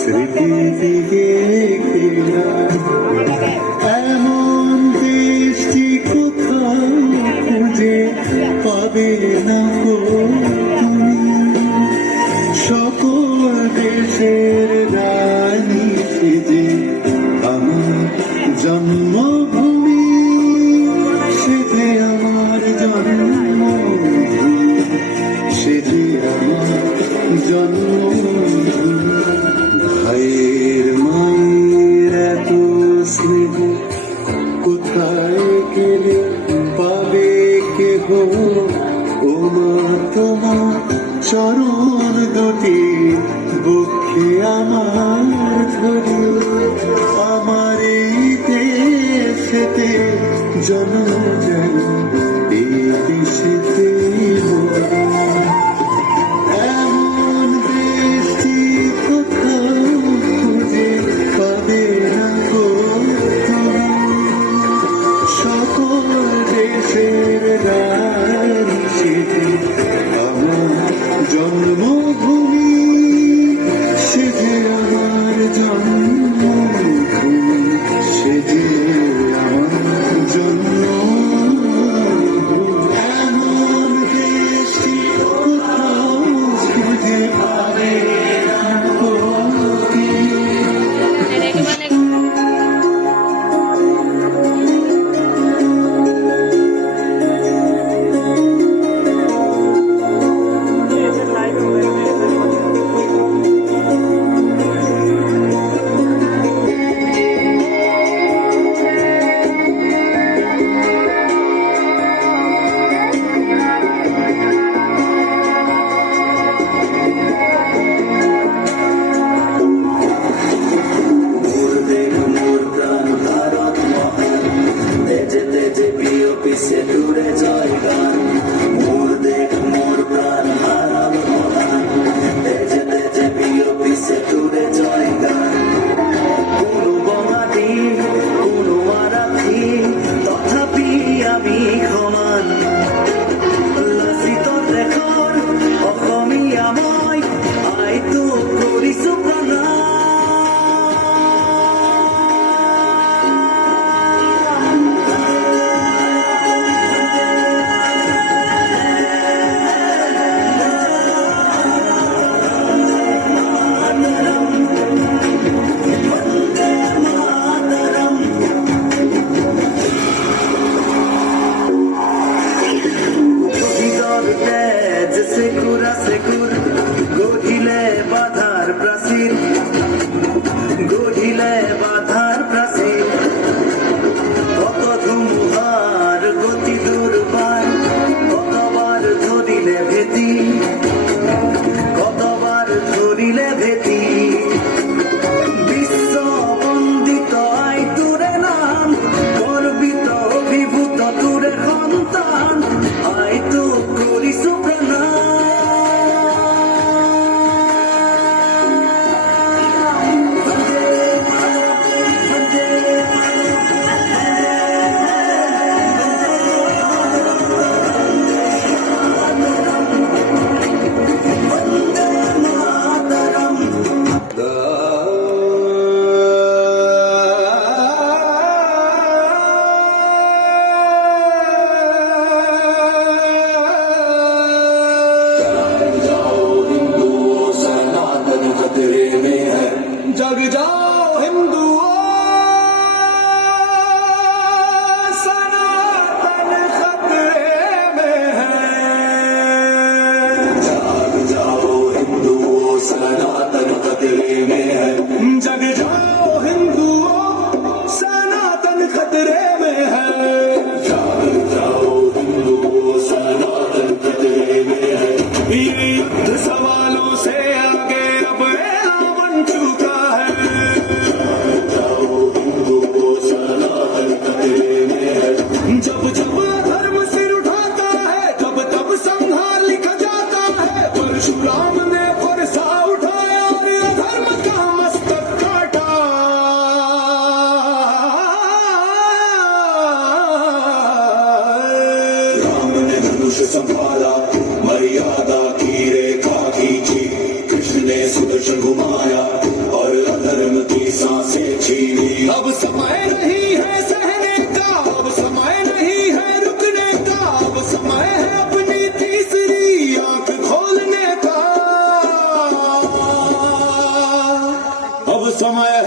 স্মৃতি দিকে এমন দেশটি কোথাও খুঁজে পাবে না গো তুমি। সকল দেশের রানী সেজে আমার জন্মভূমি, সেজে আমার জন্মভূমি, সেজে আমার জন্মভূমি। ভাইয়ের মায়ের এত স্নেহ কোথায় গেলে পাবে কেহ, ও মা তোমার চরণ দুটি বুকে আমার ধরি। আমার এই দেশেতে জন্ম যেন এই দেশেতে মরি। এমন দেশটি কোথাও খুঁজে পাবে না গো তুমি। সকল দেশের রানী সেজে আমার জন্মভূমি, সেজে আমার জন্মভূমি, সেজে আমার জন্মভূমি। এমন দেশটি কোথাও খুঁজে পাবে না গো তুমি। গড়িলে বাধার প্রাচীর, গড়িলে বাধার প্রাচীর, কত ধুমুহার গতি দুর্বার, কতবার ধরিলে ভেতি, কতবার ধরিলে ভেতি। বিশ্ব বন্দিত আই তুরে নাম, গর্বিত অভিভূত তুরে সন্তান, আই তো করিছো প্রণাম। সময়